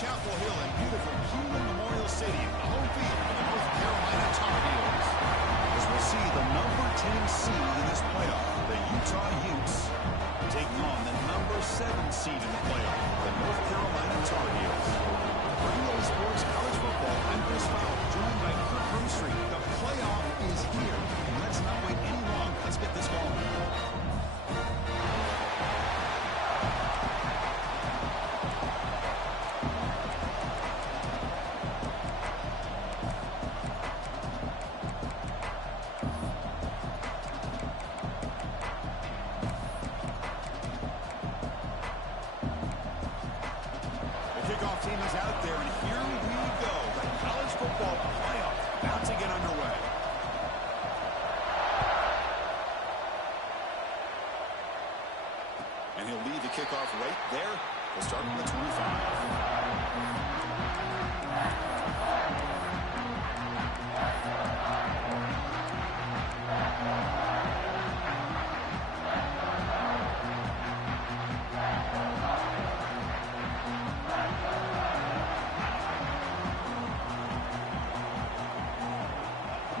Chapel Hill in beautiful Hewlett Memorial Stadium, the home field for the North Carolina Tar Heels. As we'll see the number 10 seed in this playoff, the Utah Utes, taking on the number 7 seed in the playoff, the North Carolina Tar Heels. For EA Sports College Football, I'm Chris Fowler, joined by Kirk Broomstreet. The playoff is here, and let's not wait any longer. Let's get this going. Kickoff team is out there, and here we go. The college football playoff about to get underway. And he'll lead the kickoff right there. We'll start from the 25.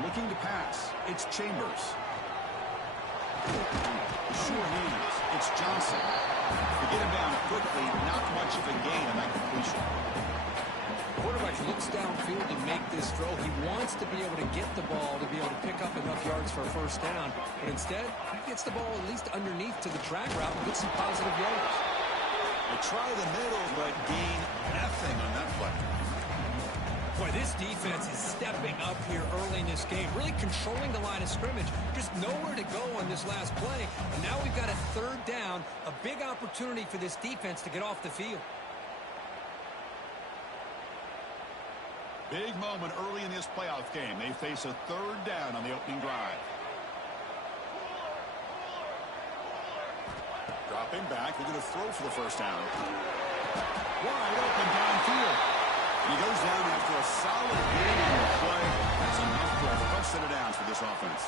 Looking to pass, it's Chambers. Sure hands, it's Johnson. To get him down quickly, not much of a gain on that completion. The quarterback looks downfield to make this throw. He wants to be able to get the ball to be able to pick up enough yards for a first down. But instead, he gets the ball at least underneath to the drag route and gets some positive yards. They try the middle, but gain nothing on that play. Boy, this defense is stepping up here early in this game, really controlling the line of scrimmage. Just nowhere to go on this last play. And now we've got a third down, a big opportunity for this defense to get off the field. Big moment early in this playoff game. They face a third down on the opening drive. Dropping back, they're going to throw for the first down. Wide open downfield. He goes down after a solid game on the play. That's enough for a first set of downs for this offense.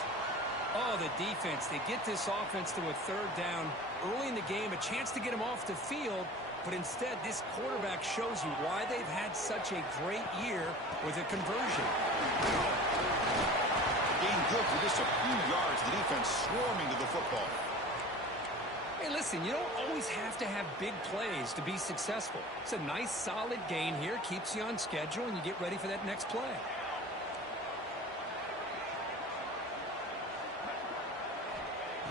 Oh, the defense. They get this offense to a third down early in the game, a chance to get him off the field, but instead this quarterback shows you why they've had such a great year with a conversion. Gain good for just a few yards. The defense swarming to the football. Hey, listen, you don't always have to have big plays to be successful. It's a nice, solid gain here, keeps you on schedule, and you get ready for that next play.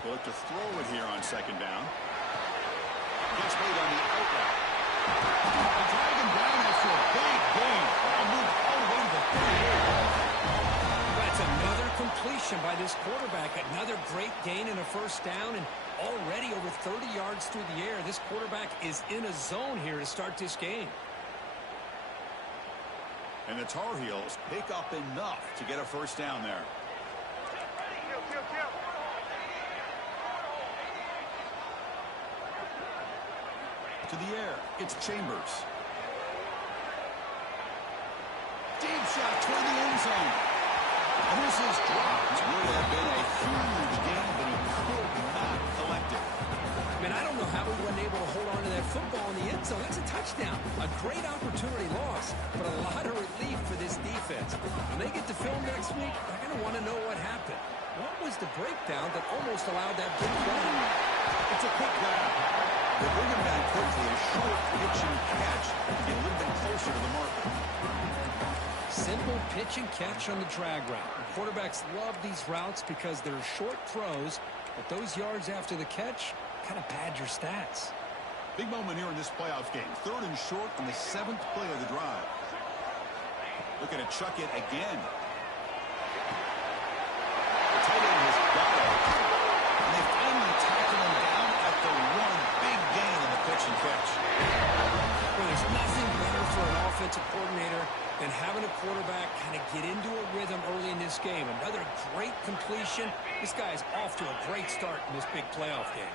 They'll look to throw it here on second down. Gets made on the out route. They drag him down after a big gain. I'll move all the way to the 38. That's another completion by this quarterback. Another great gain and a first down, and already over 30 yards through the air. This quarterback is in a zone here to start this game. And the Tar Heels pick up enough to get a first down there. To the air, it's Chambers. Deep shot toward the end zone. And this is dropped. Would have been a huge gain, but he could not collect it. Man, I don't know how he wasn't able to hold on to that football in the end zone. It's a touchdown. A great opportunity lost, but a lot of relief for this defense. When they get to film next week, they're going to want to know what happened. What was the breakdown that almost allowed that big play? It's a quick grab. They bring him down quickly, a short pitch and catch to get a little bit closer to the marker. Simple pitch and catch on the drag route. Quarterbacks love these routes because they're short throws, but those yards after the catch kind of pad your stats. Big moment here in this playoff game. Third and short on the 7th play of the drive. Looking to chuck it again. The tight end has got it. And they finally tackle him down at the one. Big gain on the pitch and catch. Well, there's nothing better for an offensive coordinator than having a quarterback kind of get into a rhythm early in this game. Another great completion. This guy is off to a great start in this big playoff game.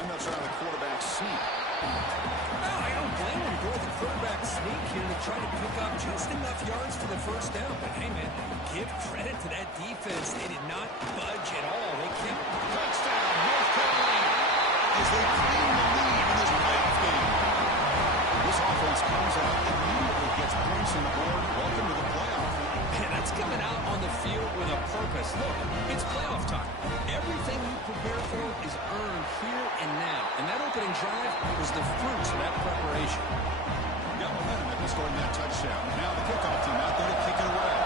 I'm not sure how the quarterback sneak. No, I don't blame him to go with the quarterback sneak here to try to pick up just enough yards for the first down. But hey, man, give credit to that defense. They did not budge at all. They kept touchdown, North Carolina, as they claim the lead in this playoff. This offense comes out and immediately gets points on the board. Welcome to the playoff. And that's coming out on the field with a purpose. Look, it's playoff time. Everything you prepare for is earned here and now. And that opening drive was the fruits of that preparation. Got momentum after scoring that touchdown. Now the kickoff team out there to kick it away.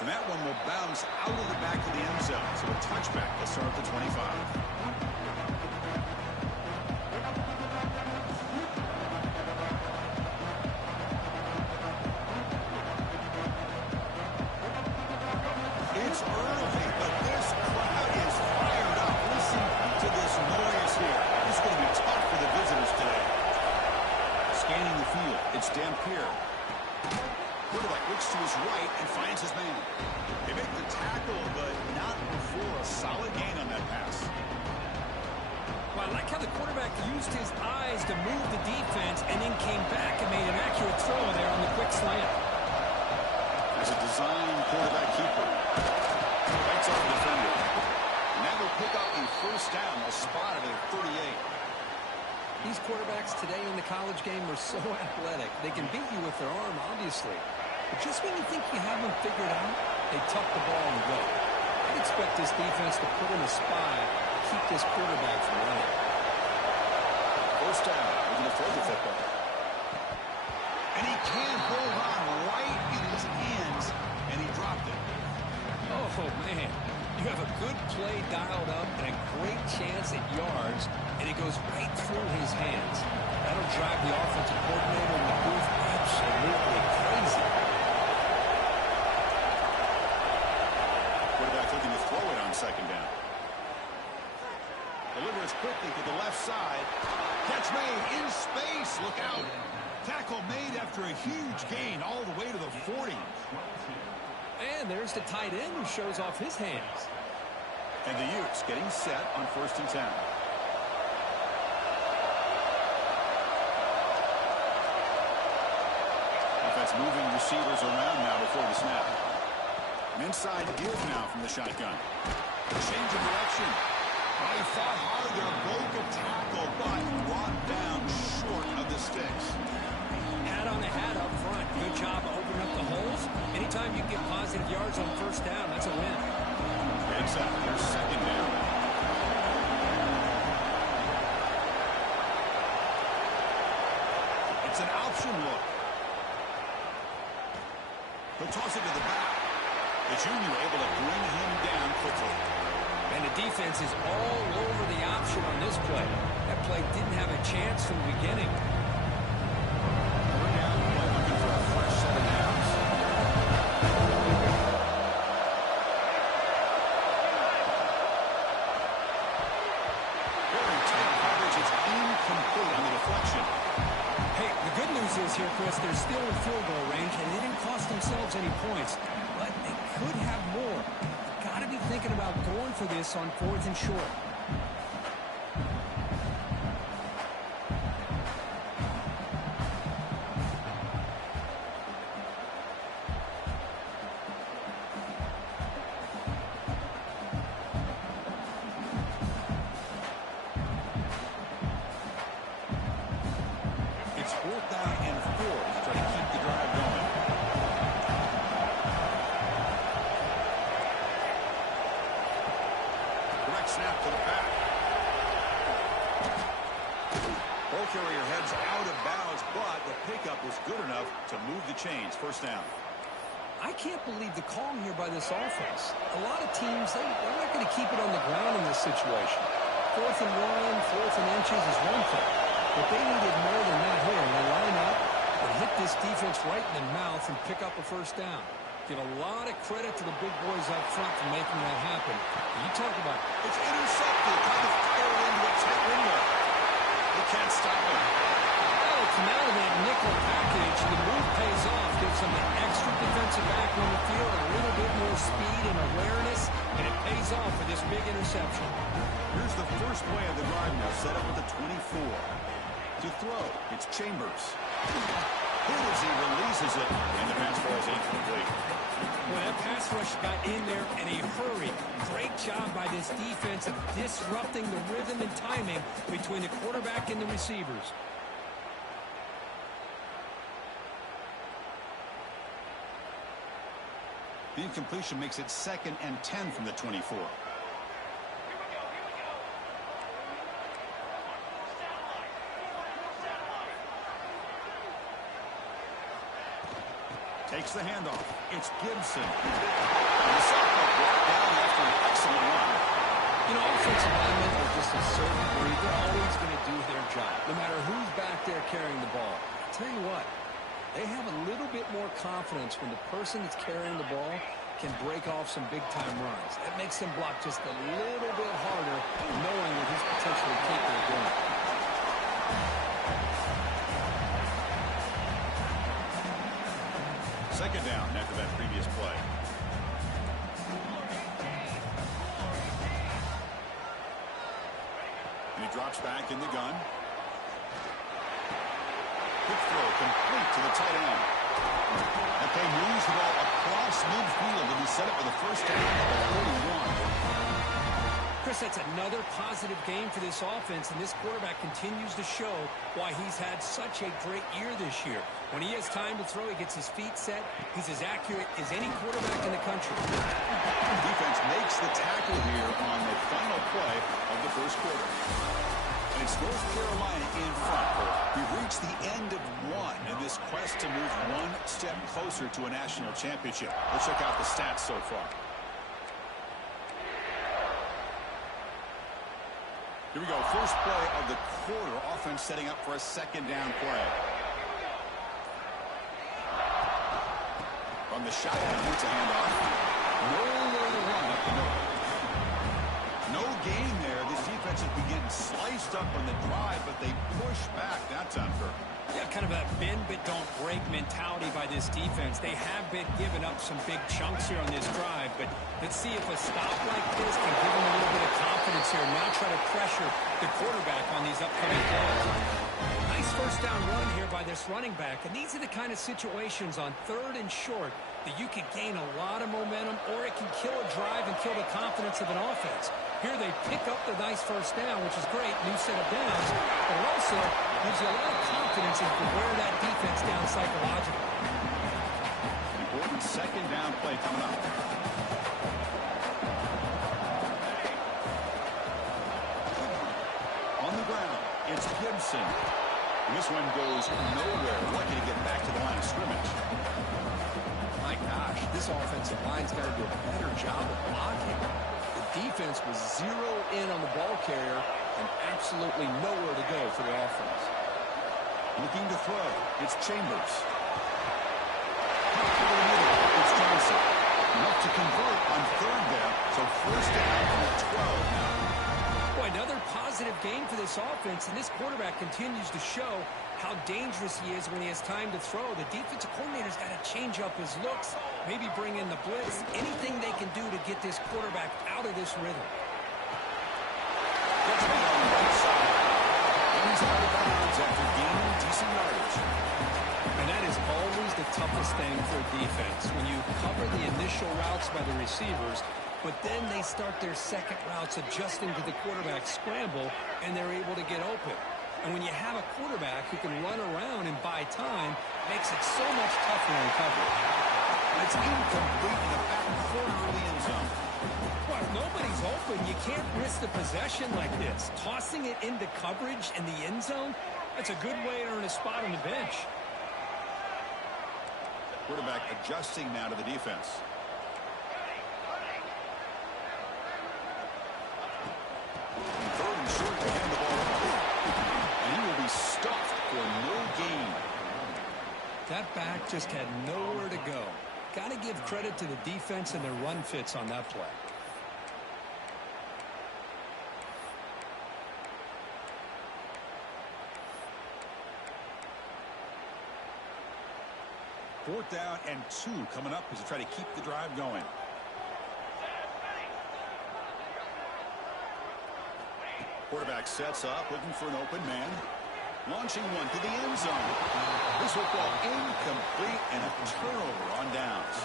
And that one will bounce out of the back of the end zone. So a touchback to start at the 25. It's Dampier. Quarterback looks to his right and finds his man. They make the tackle, but not before a solid gain on that pass. Well, I like how the quarterback used his eyes to move the defense and then came back and made an accurate throw there on the quick slant. As a design quarterback keeper. Fights off the defender. And that will pick up a first down. They'll spot it at 38. These quarterbacks today in the college game are so athletic. They can beat you with their arm, obviously. But just when you think you have them figured out, they tuck the ball and go. I'd expect this defense to put in a spy to keep this quarterback from running. First down. We're going to throw the football. And he can't hold on right in his hands, and he dropped it. Oh, man. You have a good play dialed up and a great chance at yards, and it goes right through his hands. That'll drive the offensive coordinator in the booth absolutely crazy. Quarterback looking to throw it on second down. Delivers quickly to the left side. Catch made in space. Look out. Tackle made after a huge gain all the way to the 40. And there's the tight end who shows off his hands. And the Utes getting set on 1st and 10. Offense moving receivers around now before the snap. An inside give now from the shotgun. Change of direction. They fought hard there, broke a tackle, but brought down short of the sticks. Hat on the hat up front. Good job of opening up the holes. Anytime you get positive yards on first down, that's a win. It's their second down. It's an option look. He'll toss it to the back. The junior able to bring him down quickly. And the defense is all over the option on this play. That play didn't have a chance from the beginning. We're down looking for a fresh set of downs. Very tight coverage. It's incomplete on the deflection. Hey, the good news is here, Chris, they're still in field goal range, and they didn't cost themselves any points. But they could have more. Got to be thinking about going for this on 4th and short. It's 4th down and 4 to try to keep the drive going. Direct snap to the back. Ball carrier heads out of bounds, but the pickup was good enough to move the chains. First down. I can't believe the call here by this offense. A lot of teams, they're not going to keep it on the ground in this situation. 4th and 1, 4th and inches is one thing. But they needed more than that here. They line up and hit this defense right in the mouth and pick up a first down. Give a lot of credit to the big boys up front for making that happen. And you talk about It's intercepted. Kind of fired into a tight window. They can't stop it. oh, come out of that nickel package. The move pays off. Gives them an extra defensive back on the field, a little bit more speed and awareness, and it pays off for this big interception. Here's the first play of the drive now, set up at the 24. To throw, it's Chambers. Hit as he releases it, and the pass falls incomplete. Well, that pass rush got in there in a hurry. Great job by this defense of disrupting the rhythm and timing between the quarterback and the receivers. The incompletion makes it 2nd and 10 from the 24. Takes the handoff. It's Gibson. And the softball brought down after an excellent run. You know, offensive linemen are just a certain breed. They're always going to do their job, no matter who's back there carrying the ball. I'll tell you what, they have a little bit more confidence when the person that's carrying the ball can break off some big-time runs. That makes them block just a little bit harder, knowing what he's potentially capable of doing. Second down after that previous play. And he drops back in the gun. Quick throw complete to the tight end. That play moves the ball across midfield and he set up with a first down at the 41. Chris, that's another positive game for this offense, and this quarterback continues to show why he's had such a great year this year. When he has time to throw, he gets his feet set. He's as accurate as any quarterback in the country. The defense makes the tackle here on the final play of the first quarter. And it's North Carolina in front. We've reached the end of one in this quest to move one step closer to a national championship. Let's check out the stats so far. Here we go. First play of the quarter. Offense setting up for a second down play. From the shotgun, here's a handoff. Nowhere to run up the middle. No gain there. This defense has been getting sliced up on the drive, but they push back that time, Kirk. Yeah, kind of a bend but don't break mentality by this defense. They have been giving up some big chunks here on this drive, but let's see if a stop like this can give them a little bit of confidence here and now try to pressure the quarterback on these upcoming plays. Nice first down run here by this running back, and these are the kind of situations on 3rd and short that you can gain a lot of momentum, or it can kill a drive and kill the confidence of an offense. Here they pick up the nice first down, which is great, new set of downs, but it also gives you a lot of confidence if you wear that defense down psychologically. Important second down play coming up. On the ground, it's Gibson. And this one goes nowhere. Lucky to get back to the line of scrimmage. My gosh, this offensive line's got to do a better job of blocking. The defense was 0 in on the ball carrier and absolutely nowhere to go for the offense. Looking to throw. It's Chambers. Over the middle. It's Johnson. Enough to convert on 3rd there. So first down from the 12 now. Boy, another positive game for this offense, and this quarterback continues to show how dangerous he is when he has time to throw. The defensive coordinator's got to change up his looks, maybe bring in the blitz, anything they can do to get this quarterback out of this rhythm. Gets it on the right side. And he's out of bounds after gaining decent yardage. And that is always the toughest thing for a defense, when you cover the initial routes by the receivers, but then they start their second routes adjusting to the quarterback scramble, and they're able to get open. And when you have a quarterback who can run around and buy time, it makes it so much tougher in coverage. It's incomplete in the back corner of the end zone. Well, if nobody's open, you can't risk the possession like this. Tossing it into coverage in the end zone, that's a good way to earn a spot on the bench. Quarterback adjusting now to the defense. And 3rd and short to hand the ball off. And he will be stuffed for no gain. That back just had nowhere to go. Got to give credit to the defense and their run fits on that play. Fourth down and 2 coming up as they try to keep the drive going. Quarterback sets up, looking for an open man. Launching one to the end zone. This football incomplete and a turnover on downs.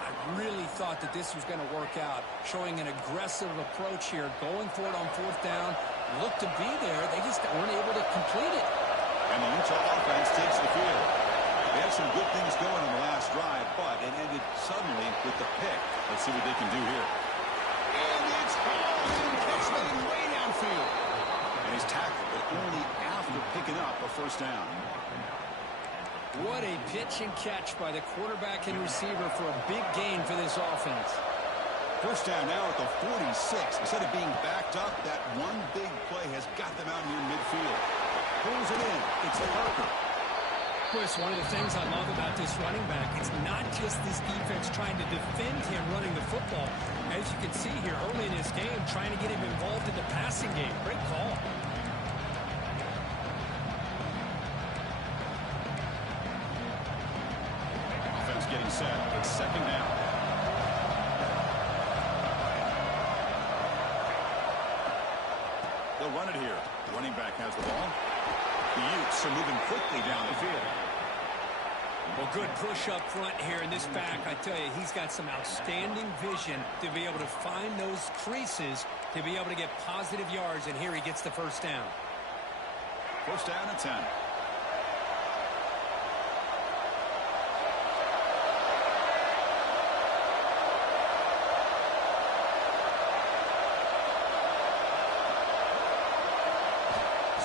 I really thought that this was going to work out, showing an aggressive approach here, going for it on fourth down. Looked to be there. They just weren't able to complete it. And the Utah offense takes the field. They had some good things going on the last drive, but it ended suddenly with the pick. Let's see what they can do here. And it's Holland catch made way downfield. And he's tackled, but only after picking up a first down. What a pitch and catch by the quarterback and receiver for a big gain for this offense. First down now at the 46. Instead of being backed up, that one big play has got them out near midfield. Pulls it in. It's Parker. Chris, one of the things I love about this running back, it's not just this defense trying to defend him running the football. As you can see here early in this game, trying to get him involved in the passing game. Great call. Offense getting set. It's second down. They'll run it here. The running back has the ball. The Utes are moving quickly down the field. Well, good push up front here in this back. I tell you, he's got some outstanding vision to be able to find those creases, to be able to get positive yards, and here he gets the first down. First down at 10.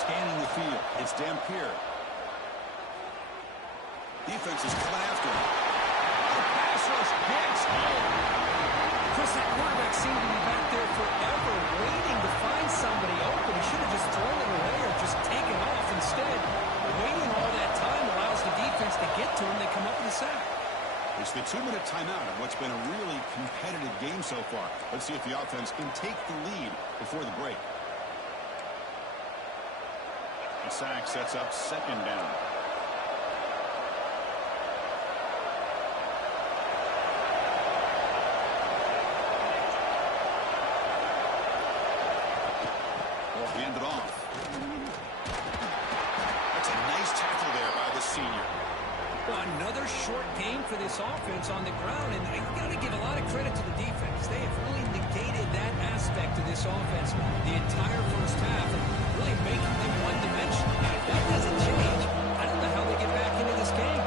Scanning the field. It's Dampier. Defense is coming after him. The pass rush hits home. Chris, that quarterback seemed to be back there forever waiting to find somebody open. He should have just thrown it away or just taken off. Instead, waiting all that time allows the defense to get to him. They come up with a sack. It's the 2-minute timeout of what's been a really competitive game so far. Let's see if the offense can take the lead before the break. The sack sets up second down. Well, hand it off. That's a nice tackle there by the senior. Well, another short gain for this offense on the ground, and you got to give a lot of credit to the defense. They have really negated that aspect of this offense the entire first half, and really making them one-dimensional. If that doesn't change, I don't know how they get back into this game.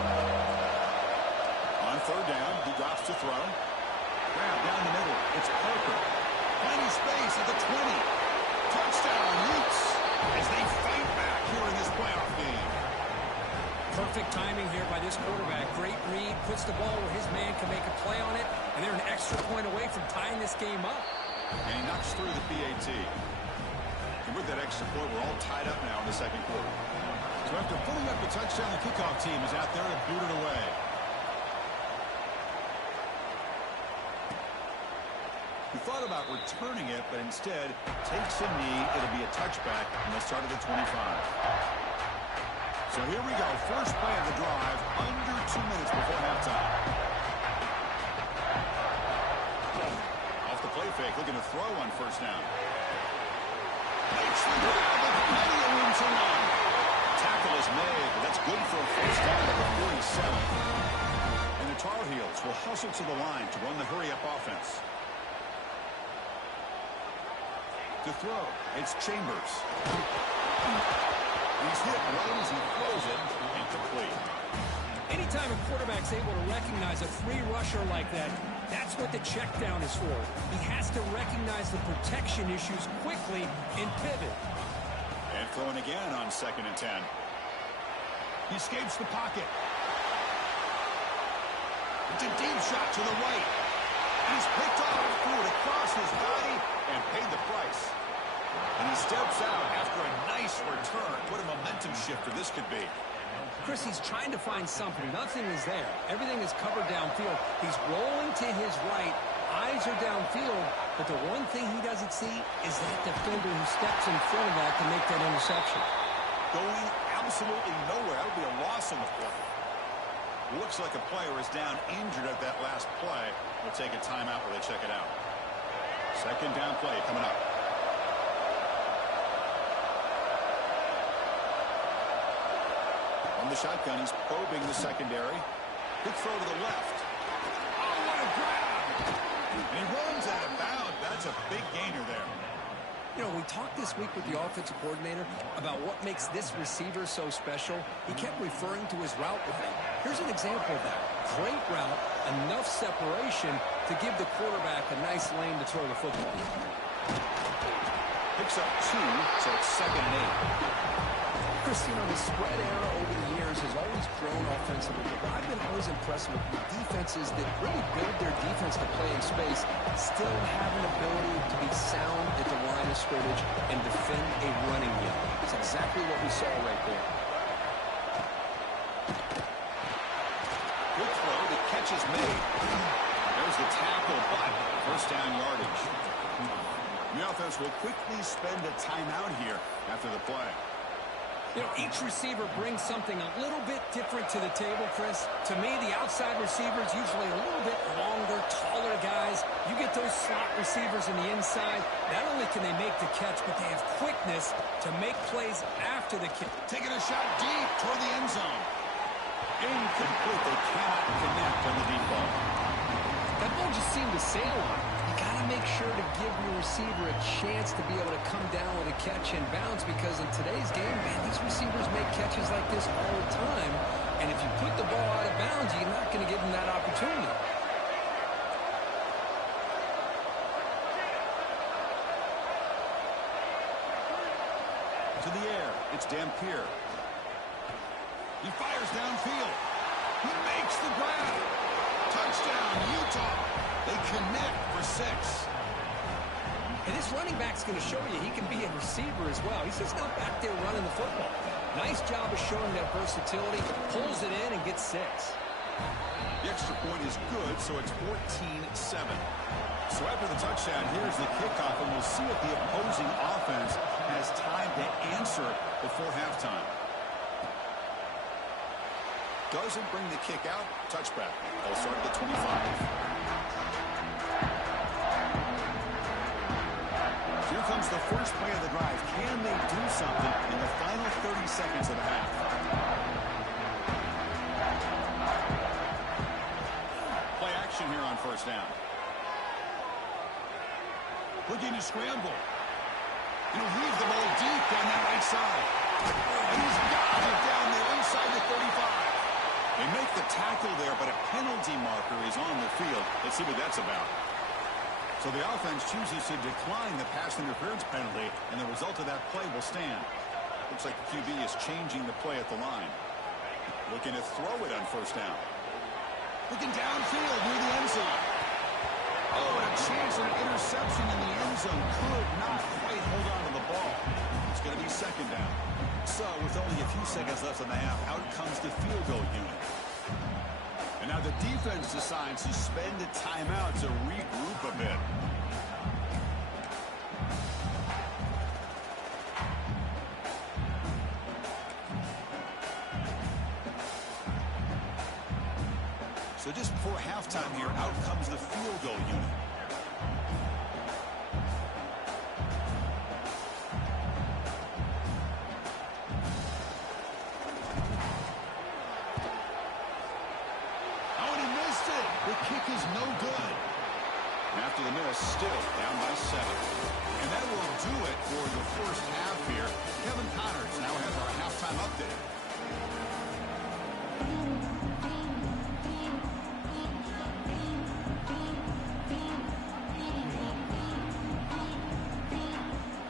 On third down, he drops to throw. Grab down the middle. It's Parker. Finding space at the 20. Touchdown, Utes, as they fight back here in this playoff game. Perfect timing here by this quarterback. Great read, puts the ball where his man can make a play on it, and they're an extra point away from tying this game up. And he knocks through the PAT. And with that extra point, we're all tied up now in the second quarter. So after pulling up the touchdown, the kickoff team is out there and boot it away. He thought about returning it, but instead takes a knee. It'll be a touchback, and they'll start at the 25. So here we go. First play of the drive, under 2 minutes before halftime. Off the play fake, looking to throw on first down. Makes the grab with plenty of room to run. Tackle is made, but that's good for a first down at the 47th. And the Tar Heels will hustle to the line to run the hurry-up offense. To throw, it's Chambers. He's hit right as he throws it, incomplete. Anytime a quarterback's able to recognize a free rusher like that, that's what the check down is for. He has to recognize the protection issues quickly and pivot. And throwing again on 2nd and 10. He escapes the pocket. It's a deep shot to the right. He's picked off, threw it across his body, and paid the price. And he steps out after a nice return. What a momentum shifter this could be. Chris, he's trying to find something. Nothing is there. Everything is covered downfield. He's rolling to his right. Eyes are downfield. But the one thing he doesn't see is that defender who steps in front of that to make that interception. Going absolutely nowhere. That would be a loss on the play. Looks like a player is down injured at that last play. We'll take a timeout while they check it out. Second down play coming up. On the shotgun, he's probing the secondary. Big throw to the left. Oh, what a grab! And he runs out of bounds. That's a big gainer there. You know, we talked this week with the offensive coordinator about what makes this receiver so special. He kept referring to his route running. Here's an example of that. Great route, enough separation to give the quarterback a nice lane to throw the football. Picks up 2, so it's 2nd and 8. Chris, you know, the spread era over the years has always grown offensively, but I've been always impressed with the defenses that really build their defense to play in space, still have an ability to be sound at the line of scrimmage and defend a running game. It's exactly what we saw right there. Good throw. The catch is made. There's the tackle, but first down yardage. The offense will quickly spend a timeout here after the play. You know, each receiver brings something a little bit different to the table, Chris. To me, the outside receivers usually a little bit longer, taller guys. You get those slot receivers in the inside. Not only can they make the catch, but they have quickness to make plays after the kick. Taking a shot deep toward the end zone. Incomplete. They cannot connect on the deep ball. That ball just seemed to sail on. You got to make sure to give your receiver a chance to be able to come down with a catch and bounce, because in today's game, man, these receivers make catches like this all the time. And if you put the ball out of bounds, you're not going to give them that opportunity. To the air. It's Dampier. He fires downfield. He makes the grab. Touchdown, Utah. They connect for 6. And this running back's going to show you he can be a receiver as well. He's just not back there running the football. Nice job of showing that versatility. Pulls it in and gets 6. The extra point is good, so it's 14-7. So after the touchdown, here's the kickoff, and we'll see if the opposing offense has time to answer before halftime. Doesn't bring the kick out. Touchback. They'll start at the 25. Here comes the first play of the drive. Can they do something in the final 30 seconds of the half? Play action here on first down. Looking to scramble. And he'll heave the ball deep down that right side. And he's got it down there inside the 35. They make the tackle there, but a penalty marker is on the field. Let's see what that's about. So the offense chooses to decline the pass interference penalty, and the result of that play will stand. Looks like the QB is changing the play at the line. Looking to throw it on first down. Looking downfield near the end zone. Oh, and a chance at an interception in the end zone. Could not quite hold on to the ball. It's going to be second down. So, with only a few seconds left in the half, out comes the field goal unit. And now the defense decides to spend a timeout to regroup a bit. So just before halftime here, out comes the field goal unit. After the miss, still down by 7. And that will do it for the first half here. Kevin Connors now has our halftime update.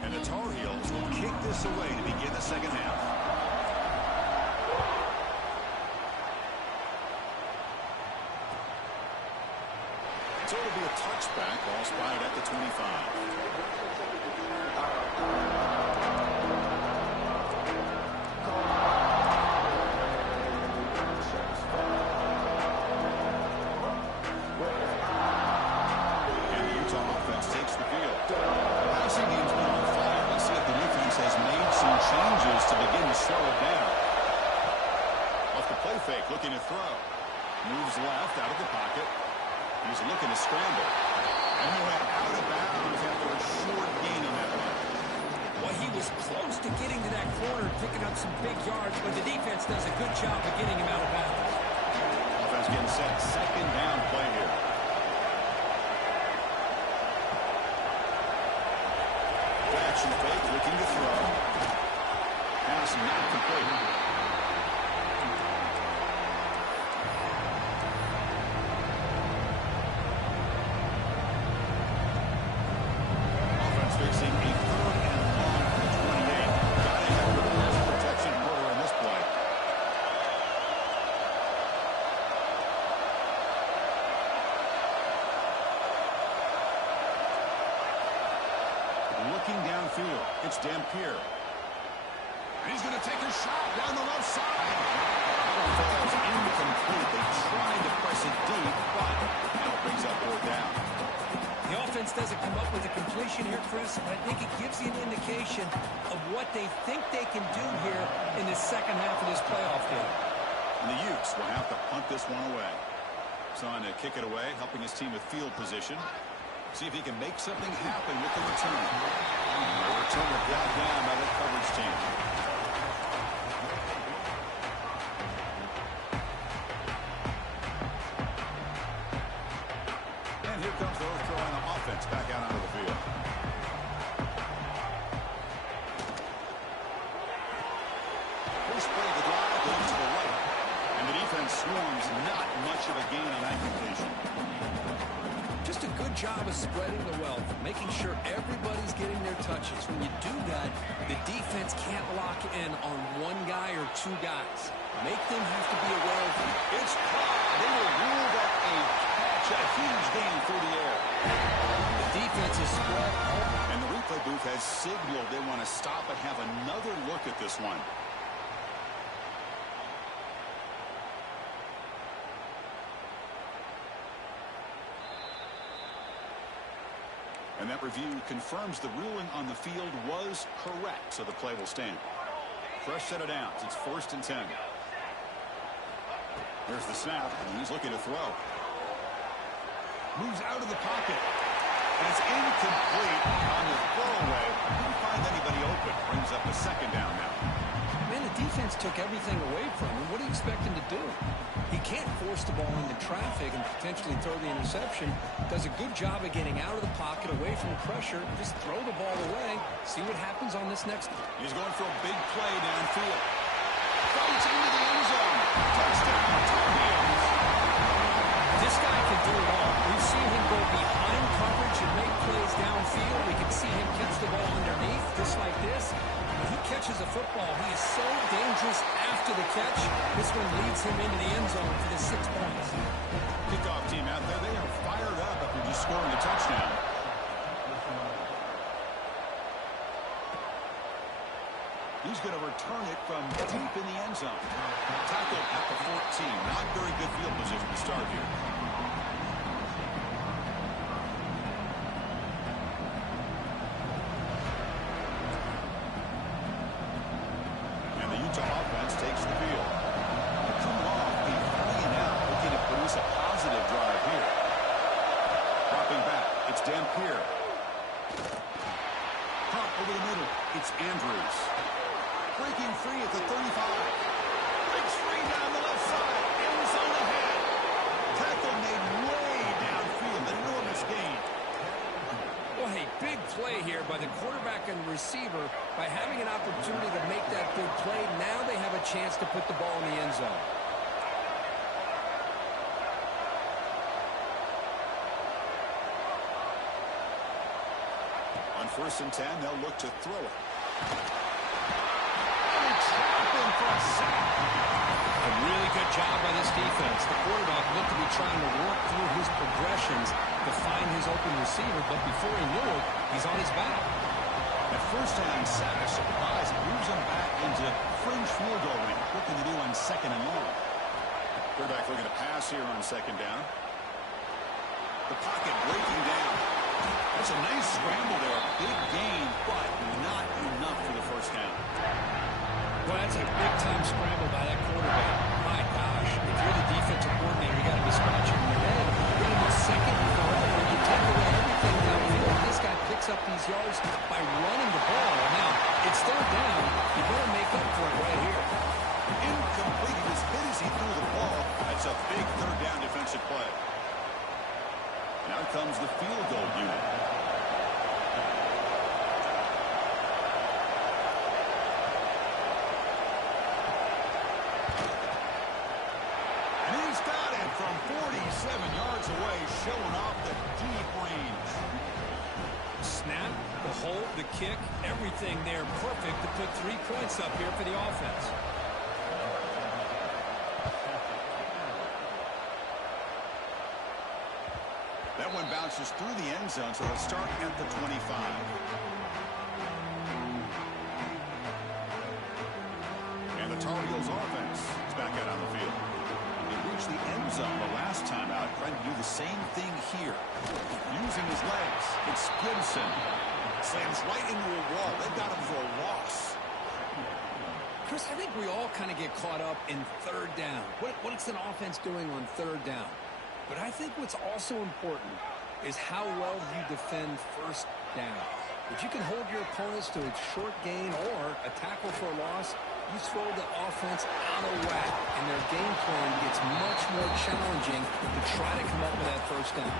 And the Tar Heels will kick this away to begin the second half. So it'll be a touchback, ball spotted at the 25. And the Utah offense takes the field. The passing game's been on fire. Let's see if the defense has made some changes to begin to slow it down. Off the play fake, looking to throw. Moves left out of the pocket. He's looking to scramble. And he went out of bounds after a short gain on that one. Well, he was close to getting to that corner, picking up some big yards, but the defense does a good job of getting him out of bounds. Offense getting set. Second down play here. Option fake, looking to throw. Pass not complete. Offense facing a 3rd and long from the 28. Got to have good pass protection earlier in this play. Looking downfield, it's Dampier. And he's going to take a shot down the left side. Falls incomplete. They tried to press it deep, but now it brings up 4th down. The offense doesn't come up with a completion here, Chris, but I think it gives you an indication of what they think they can do here in the second half of this playoff game. And the Utes will have to punt this one away. Son to kick it away, helping his team with field position. See if he can make something happen with the return. The return will grab down by the coverage team. And here comes those throwing the offense back out onto the field. First play of the drive goes to the right. And the defense swarms not much of a gain on that completion. Just a good job of spreading the wealth, making sure everybody's getting their touches. When you do that, the defense can't lock in on one guy or 2 guys. Make them have to be aware of it. It's caught. They will rule that a catch, a huge gain through the air. The defense is spread out. And the replay booth has signaled they want to stop and have another look at this one. And that review confirms the ruling on the field was correct, so the play will stand. Fresh set of downs. It's 1st and 10. There's the snap, and he's looking to throw. Moves out of the pocket. And it's incomplete on the throwaway. Didn't find anybody open. Brings up the 2nd down now. Man, the defense took everything away from him. What do you expect him to do? He can't force the ball into traffic and potentially throw the interception. Does a good job of getting out of the pocket, away from the pressure. Just throw the ball away. See what happens on this next one. He's going for a big play downfield. Fights into the end zone. Touchdown, Tar Heels. This guy can do it all. We've seen him go behind coverage and make plays downfield. We can see him catch the ball underneath, just like this. When he catches a football, he is so dangerous after the catch. This one leads him into the end zone for the 6 points. Kickoff team out there, they are fired up after just scoring a touchdown. He's going to return it from deep in the end zone. Tackled at the 14. Not very good field position to start here. And the Utah offense takes the field. They're coming off a 3-and-out, looking to produce a positive drive here. Dropping back, it's Dampier. Pop over the middle, it's Andrews. Breaking free at the 35. Breaks free down the left side. End zone ahead. Tackle made way downfield. Enormous gain. Well, hey, big play here by the quarterback and receiver. By having an opportunity to make that big play, now they have a chance to put the ball in the end zone. On 1st and 10, they'll look to throw it. A really good job by this defense. The quarterback looked to be trying to work through his progressions to find his open receiver, but before he knew it, he's on his back. At first down, Savage surprise moves him back into fringe field goal range. What can they do on 2nd and long? Quarterback looking to pass here on 2nd down. The pocket breaking down. That's a nice scramble there. Big gain, but not enough for the 1st down. Well, that's a big-time scramble by that quarterback. My gosh, if you're the defensive coordinator, you got to be scratching your head. You're in the 2nd and 3rd, when you take away everything downfield, this guy picks up these yards by running the ball. Now, it's 3rd down. You better make up for it right here. Incomplete. He was hit as he threw the ball. That's a big 3rd down defensive play. Now comes the field goal unit. 7 yards away, showing off the deep range. Snap, the hold, the kick, everything there perfect to put 3 points up here for the offense. That one bounces through the end zone, so they'll start at the 25. And the Tar Heels offense is back out on the field. They reached the end zone the last time out, trying to do the same thing here. Using his legs, it's Gibson. Slams right into a wall. They've got him for a loss. Chris, I think we all kind of get caught up in third down. What's an offense doing on third down? But I think what's also important is how well you defend first down. If you can hold your opponents to a short gain or a tackle for a loss, you throw the offense out of whack, and their game plan gets much more challenging to try to come up with that first down.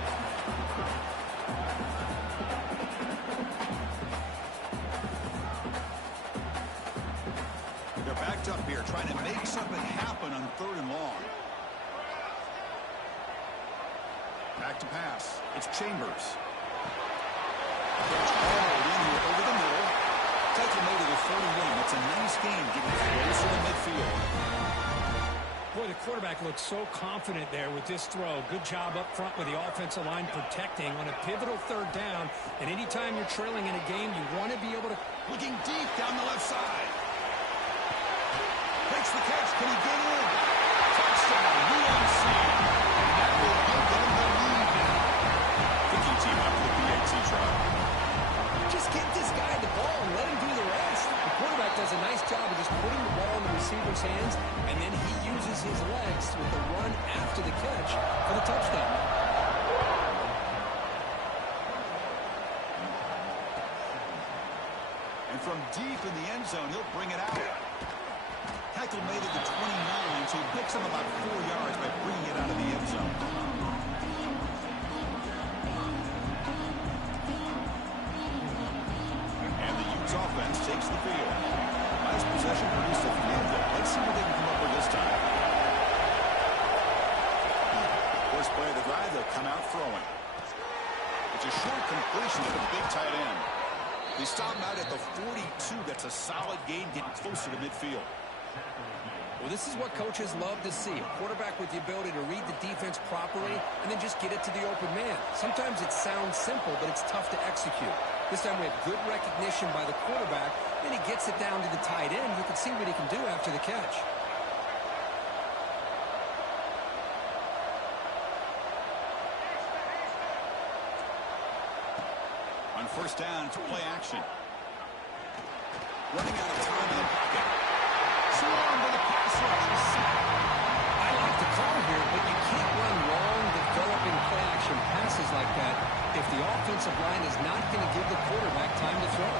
They're backed up here, trying to make something happen on 3rd and long. Back to pass. It's Chambers. Over the middle. Taken away to the 41. It's a nice game, getting closer to midfield. Boy, the quarterback looks so confident there with this throw. Good job up front with the offensive line protecting on a pivotal 3rd down. And anytime you're trailing in a game, you want to be able to... Looking deep down the left side. Makes the catch. Can he get in? Touchdown, UNC. And that will give them the lead now. Thinking team up for the PAT try. Just get this guy the ball and let him do the rest. The quarterback does a nice job of just putting the ball in the receiver's hands, and then he uses his legs with the run after the catch for the touchdown. And from deep in the end zone, he'll bring it out. Tackle made it to 29, so he picks him about 4 yards by bringing it out of the end zone. And the Utes offense takes the field. Last possession produced a field goal. Let's see what they can come up with this time. First play of the drive, they'll come out throwing. It's a short completion to the big tight end. They stop him out at the 42. That's a solid gain, getting closer to midfield. Well, this is what coaches love to see. A quarterback with the ability to read the defense properly and then just get it to the open man. Sometimes it sounds simple, but it's tough to execute. This time we have good recognition by the quarterback. Then he gets it down to the tight end. You can see what he can do after the catch. On first down, it's play action. Running out of time in the pocket. Swarmed by the pass rush. I like the call here, but you can't run long, developing play action passes like that if the offensive line is not going to give the quarterback time to throw.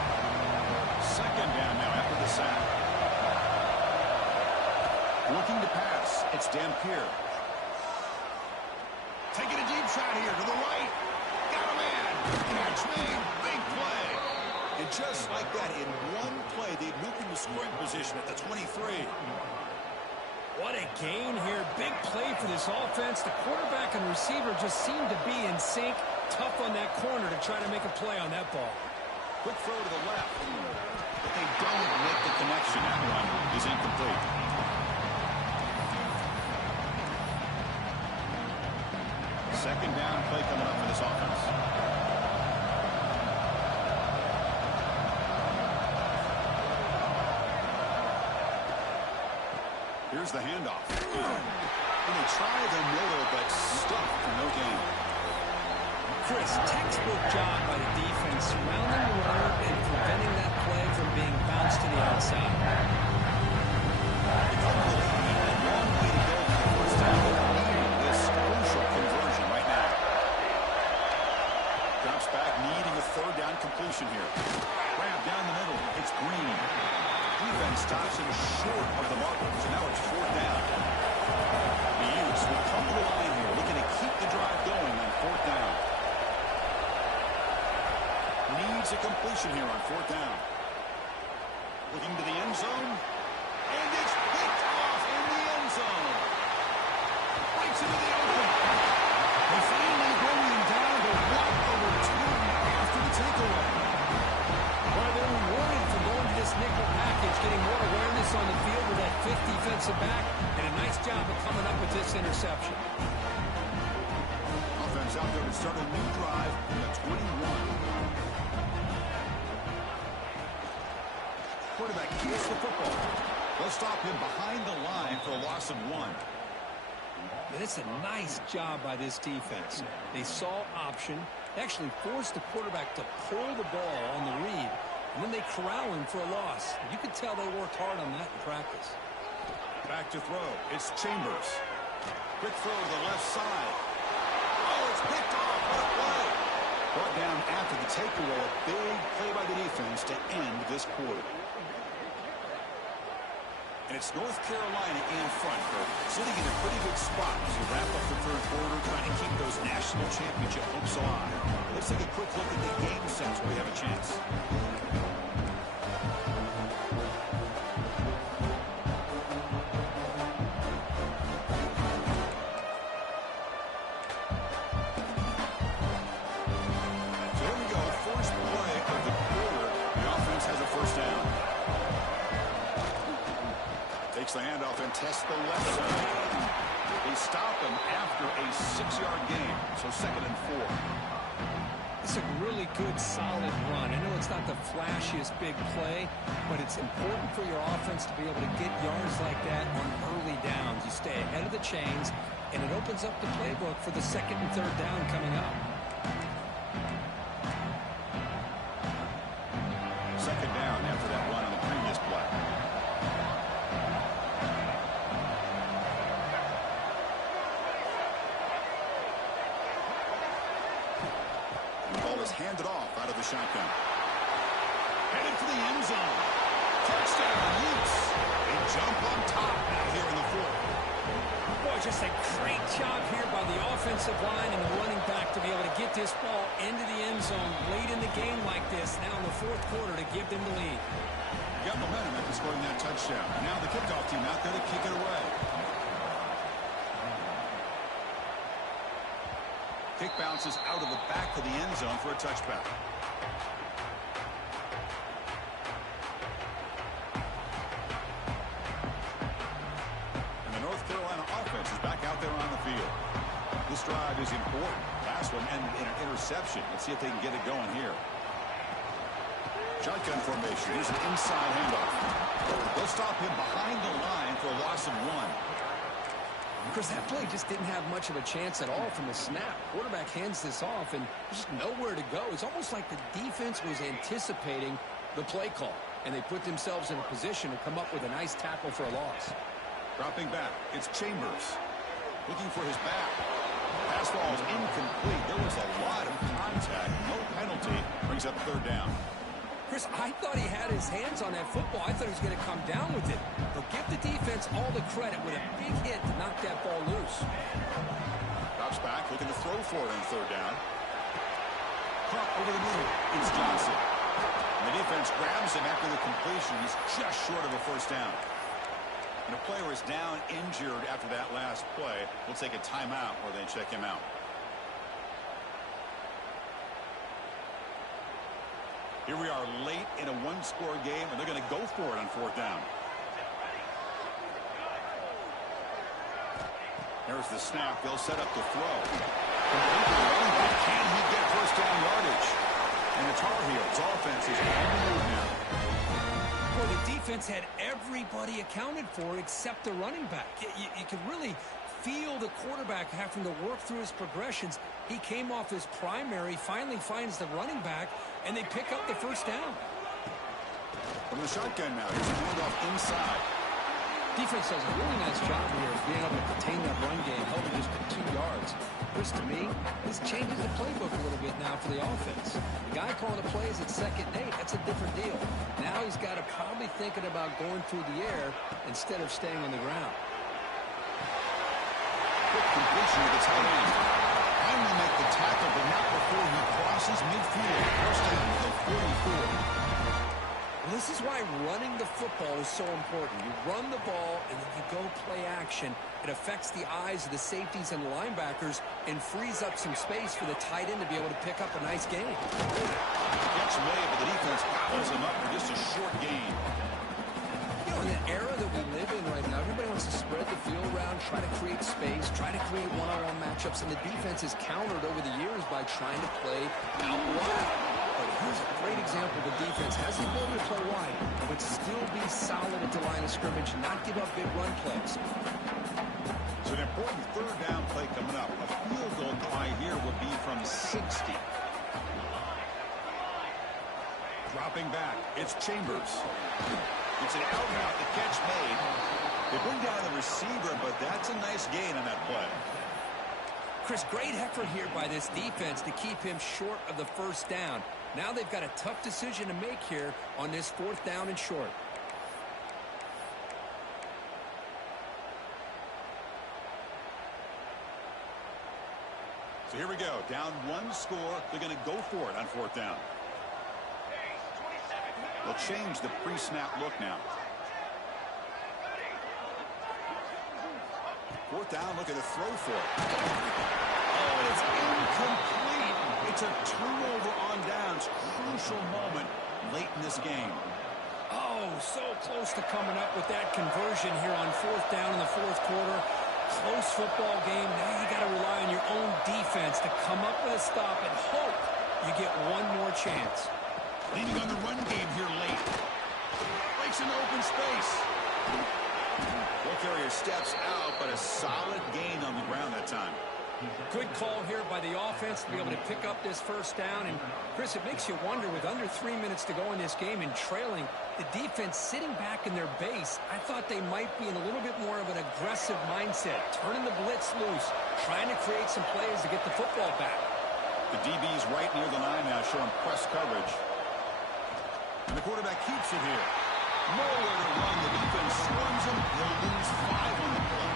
Second down now after the sack. Looking to pass. It's Dampier. Taking a deep shot here to the right. Got a man. Catch made. Big play. And just like that, in one play, they moved into scoring position at the 23. What a gain here. Big play for this offense. The quarterback and receiver just seem to be in sync. Tough on that corner to try to make a play on that ball. Quick throw to the left. But they don't make the connection. That one is incomplete. Second down play coming up for this offense. Here's the handoff. And they try the middle, but stuck for no gain. Chris, textbook job by the defense surrounding the runner and preventing that play from being bounced to the outside. Long way to go for the first down. This crucial conversion right now. Drops back, needing a third down completion here. Grab down the middle. It's Green. Defense stops him short of the marker, so now it's fourth down. The Utes will come to the line here, looking to keep the drive going on fourth down. Needs a completion here on fourth down. Looking to the end zone, and it's picked off in the end zone. Breaks into the open. They finally bring him down to 1 over 2 after the takeaway. Well, they're rewarded for going to this nickel package, getting more awareness on the field with that fifth defensive back, and a nice job of coming up with this interception. Offense out there to start a new drive in the 21. Quarterback keeps the football. They'll stop him behind the line for a loss of 1. And it's a nice job by this defense. They saw option, actually forced the quarterback to pull the ball on the read, and then they corral him for a loss. You could tell they worked hard on that in practice. Back to throw. It's Chambers. Quick throw to the left side. Oh, it's picked off. What a play. Brought down after the takeaway. A big play by the defense to end this quarter. And it's North Carolina in front. They're sitting in a pretty good spot as we wrap up the third quarter, trying to keep those national championship hopes alive. Let's take a quick look at the game sense where we have a chance. So here we go. First play of the quarter. The offense has a first down. Takes the handoff and tests the left side. They stop him after a 6-yard gain, so 2nd and 4. It's a really good, solid run. I know it's not the flashiest big play, but it's important for your offense to be able to get yards like that on early downs. You stay ahead of the chains, and it opens up the playbook for the 2nd and 3rd down coming up. 2nd down after that run on the previous play. Handed off out of the shotgun. Headed for the end zone. Touchdown, Utes. They jump on top now here in the 4th. Boy, just a great job here by the offensive line and the running back to be able to get this ball into the end zone late in the game like this, now in the 4th quarter to give them the lead. Got momentum after scoring that touchdown. Now the kickoff team out there to kick it away. Kick bounces out of the back of the end zone for a touchback. And the North Carolina offense is back out there on the field. This drive is important. Last one ended in an interception. Let's see if they can get it going here. Shotgun formation. Here's an inside handoff. They'll stop him behind the line for a loss of 1. Chris, that play just didn't have much of a chance at all from the snap. Quarterback hands this off, and there's just nowhere to go. It's almost like the defense was anticipating the play call, and they put themselves in a position to come up with a nice tackle for a loss. Dropping back, it's Chambers. Looking for his back. Pass ball is incomplete. There was a lot of contact. No penalty. Brings up 3rd down. Chris, I thought he had his hands on that football. I thought he was going to come down with it. But give the defense all the credit with a big hit to knock that ball loose. Drops back, looking to throw for it on 3rd down. Pump over the middle. It's Johnson. And the defense grabs him after the completion. He's just short of a first down. And a player is down injured after that last play. We'll take a timeout or then check him out. Here we are late in a 1-score game, and they're going to go for it on 4th down. There's the snap. They'll set up the throw. Can he get first down yardage? And the Tar Heels offense is on the move now. Well, the defense had everybody accounted for except the running back. You could really feel the quarterback having to work through his progressions. He came off his primary, finally finds the running back, and they pick up the first down. From the shotgun now, here's a handoff inside. Defense does a really nice job here of being able to contain that run game, held it just to 2 yards. Chris, to me, this changes the playbook a little bit now for the offense. The guy calling the plays at 2nd and 8, that's a different deal. Now he's got to probably thinking about going through the air instead of staying on the ground. Quick completion to the tight end. Finally make the tackle, but not before he crosses midfield. First down to the 44. Well, this This is why running the football is so important. You run the ball, and then you go play action. It affects the eyes of the safeties and the linebackers and frees up some space for the tight end to be able to pick up a nice gain. Catch made, but the defense gobbles him up for just a short gain. You know, in the era that we live in right now, everybody wants to spread the field around, try to create space, try to create one-on-one matchups, and the defense has countered over the years by trying to play out wide. But here's a great example. The defense has the ability to play wide, but still be solid at the line of scrimmage and not give up big run plays. So an important third down play coming up. A field goal try here would be from 60. Dropping back, it's Chambers. It's an out route, the catch made. They bring down the receiver, but that's a nice gain on that play. Chris, great effort here by this defense to keep him short of the first down. Now they've got a tough decision to make here on this 4th down and short. So here we go. Down 1 score. They're going to go for it on 4th down. They'll change the pre-snap look now. 4th down, looking to throw for it. Oh, it's incomplete. It's a turnover on downs. Crucial moment late in this game. Oh, so close to coming up with that conversion here on 4th down in the 4th quarter. Close football game. Now you got to rely on your own defense to come up with a stop and hope you get one more chance. Leaning on the run game here late. Breaks into open space. Ball carrier steps out, but a solid gain on the ground that time. Good call here by the offense to be able to pick up this first down. And, Chris, it makes you wonder, with under 3 minutes to go in this game and trailing, the defense sitting back in their base, I thought they might be in a little bit more of an aggressive mindset, turning the blitz loose, trying to create some plays to get the football back. The DB's right near the line now, showing press coverage. And the quarterback keeps it here. Nowhere to run. The defense swarms him. They'll lose 5 on the play.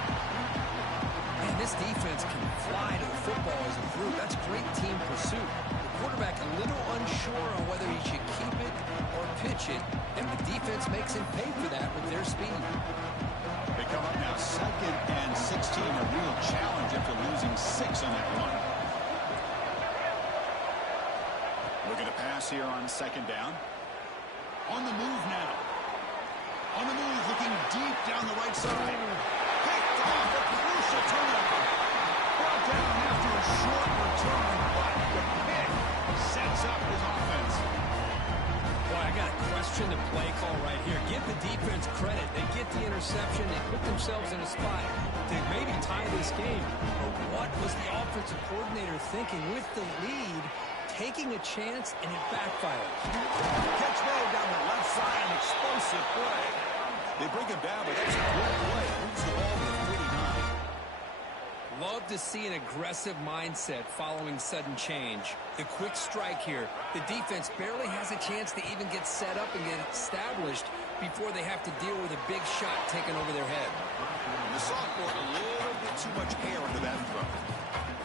Man, this defense can fly to the football as a group. That's great team pursuit. The quarterback a little unsure on whether he should keep it or pitch it, and the defense makes him pay for that with their speed. They come up now 2nd and 16. A real challenge after losing 6 on that run. Looking to pass here on 2nd down. On the move now. On the move, looking deep down the right side. Picked off, a crucial turnover. Brought down after a short return, but the pick sets up his offense. Boy, I got to question the play call right here. Give the defense credit. They get the interception. They put themselves in a spot to maybe tie this game. But what was the offensive coordinator thinking with the lead? Taking a chance, and it backfired. Catch made down the left side, an explosive play. They bring him down, but that's a great play. Moves the ball to the 49. Love to see an aggressive mindset following sudden change. The quick strike here. The defense barely has a chance to even get set up and get established before they have to deal with a big shot taken over their head. And the sophomore, a little bit too much air into that throw.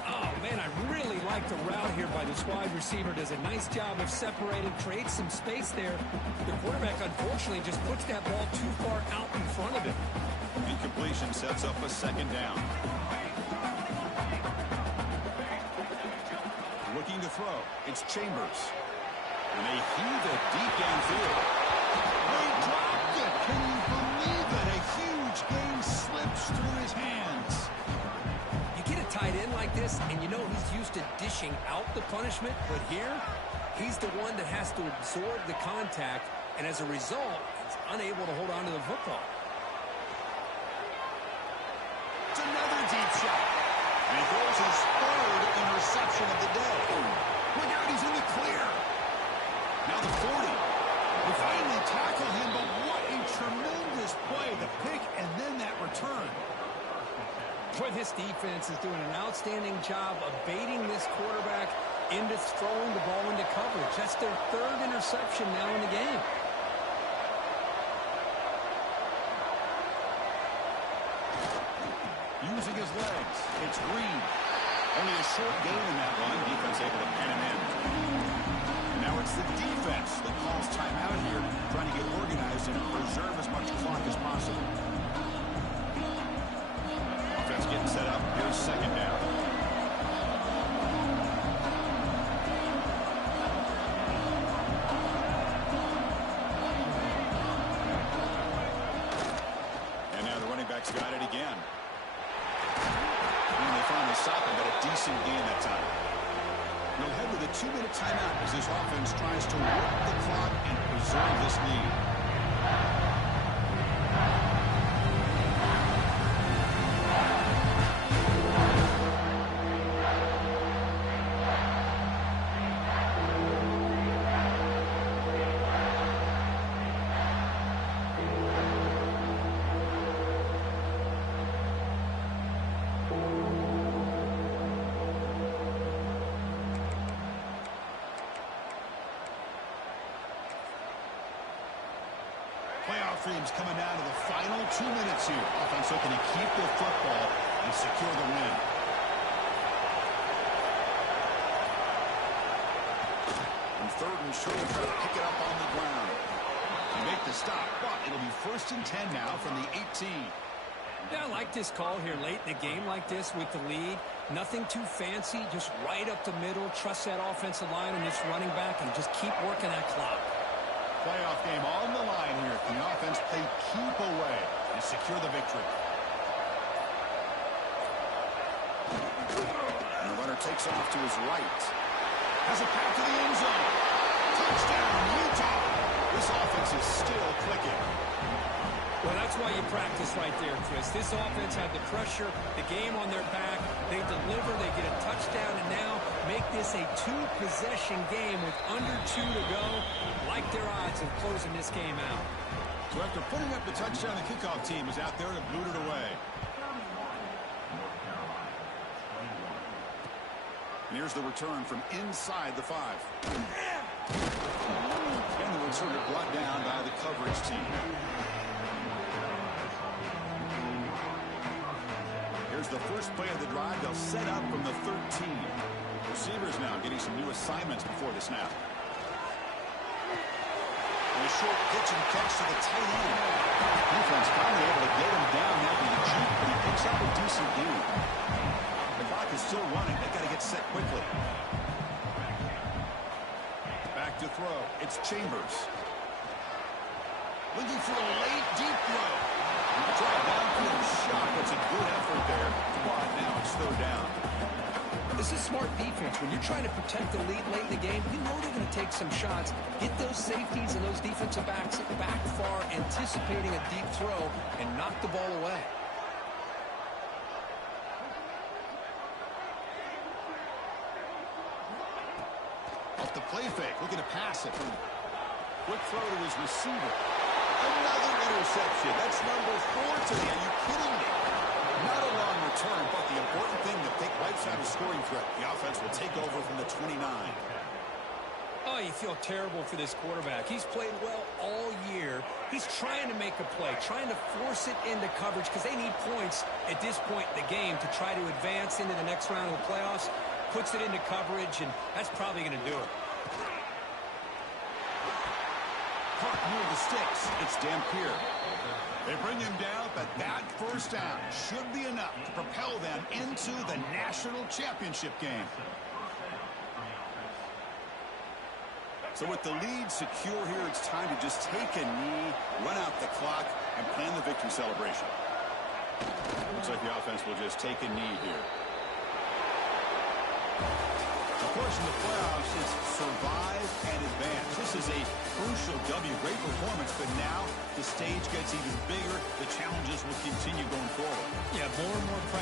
Oh, man, I really like the route here by this wide receiver. Does a nice job of separating, creates some space there. The quarterback, unfortunately, just puts that ball too far out in front of him. Incompletion sets up a 2nd down. Looking to throw. It's Chambers. And they heave it deep downfield. They dropped it. Can you believe it? A huge gain slips through his hands. Tight end like this, and you know he's used to dishing out the punishment, but here, he's the one that has to absorb the contact, and as a result, he's unable to hold on to the football. It's another deep shot. And he throws his 3rd interception of the day. Look out, he's in the clear. Now the 40. They finally tackle him, but what a tremendous play. The pick and then that return. Boy, this defense is doing an outstanding job of baiting this quarterback into throwing the ball into coverage. That's their 3rd interception now in the game. Using his legs, it's Green. Only a short gain in that run. Defense able to pin him in. And now it's the defense that calls timeout here, trying to get work decent gain that time. They'll head to the 2-minute timeout as this offense tries to work the clock and preserve this lead. Playoff dreams coming down to the final 2 minutes here. Offense looking to keep the football and secure the win. And third and short, try to pick it up on the ground. They make the stop, but it'll be 1st and 10 now from the 18. Yeah, I like this call here late in the game like this with the lead. Nothing too fancy, just right up the middle. Trust that offensive line and this running back and just keep working that clock. Playoff game on the line here. Can the offense play keep away and secure the victory? And the runner takes off to his right. Has a pass to the end zone. Touchdown, Utah. This offense is still clicking. Well, that's why you practice right there, Chris. This offense had the pressure, the game on their back. They deliver, they get a touchdown, and now make this a 2-possession game with under 2 to go. Like their odds of closing this game out. So after putting up the touchdown, the kickoff team is out there to boot it away. And here's the return from inside the 5. And the returner brought down by the coverage team. Here's the first play of the drive. They'll set up from the 13. Receivers now getting some new assignments before the snap. And a short pitch and catch to the tight end. Defense finally able to get him down after the juke, but he picks up a decent gain. The clock is still running. They've got to get set quickly. Back to throw. It's Chambers. Looking for a late deep throw. Drive downfield shot. That's a good effort there. But now it's 3rd down. This is smart defense. When you're trying to protect the lead late in the game, you know they're going to take some shots. Get those safeties and those defensive backs back far, anticipating a deep throw, and knock the ball away. Off the play fake, looking to pass it. Quick throw to his receiver. Another interception. That's number 4 today. Are you kidding me? Not a long return, but the important thing to take right side of scoring threat. The offense will take over from the 29. Oh, you feel terrible for this quarterback. He's played well all year. He's trying to make a play, trying to force it into coverage because they need points at this point in the game to try to advance into the next round of the playoffs. Puts it into coverage, and that's probably going to do it. Caught near the sticks. It's Dampier. They bring him down, but that first down should be enough to propel them into the national championship game. So with the lead secure here, it's time to just take a knee, run out the clock, and plan the victory celebration. Looks like the offense will just take a knee here. Of course, in the playoffs, it's survive and advance. This is a crucial W. Great performance, but now the stage gets even bigger. The challenges will continue going forward. Yeah, more and more pressure.